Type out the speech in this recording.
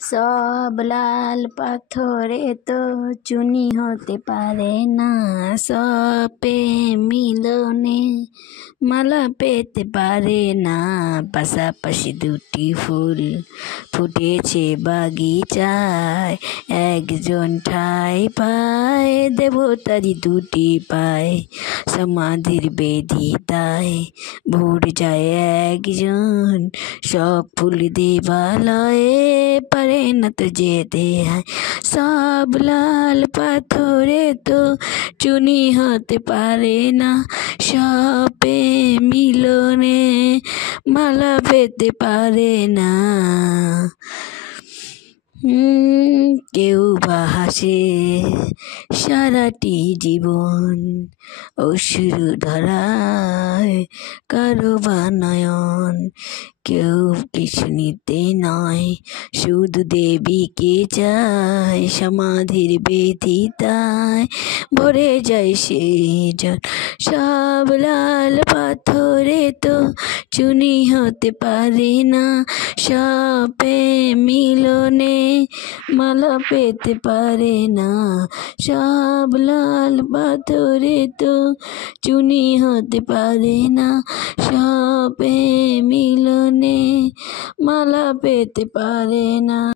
সব লাল পাথরে তো চুনি হতে পারে না, সব প্রেম মিলনে মালা পেতে পারে না। পাশাপাশি দুটি ফুল ফুটেছে বাগিচায়, একজন ঠাই পায় দেবতারি দুটি পায়। সমাধির বেদি তাই ভোর যায় একজন, সব ফুল দেবালয়ে পারে না তো যেতে হয়। সব লাল পাথরে তো চুনি হতে পারে না, সব প্রেম মিলনে মালা পেতে পারে না। কেউ বা হাসে সারাটি জীবন, অশ্রু ধরায় কারো বা নয়ন। কেউ কিছু নিতে নয়, শুধু দেবীকে চায়, সমাধির ব্যথিতায় ভরে যায় সেজন। সব লাল পাথরে তো চুনি হতে পারে না, সব প্রেম মিলনে মালা পেতে পারে না। সব লাল পাথরে তো চুনি হতে পারে না, সব প্রেম মিলনে মালা পেতে পারে না।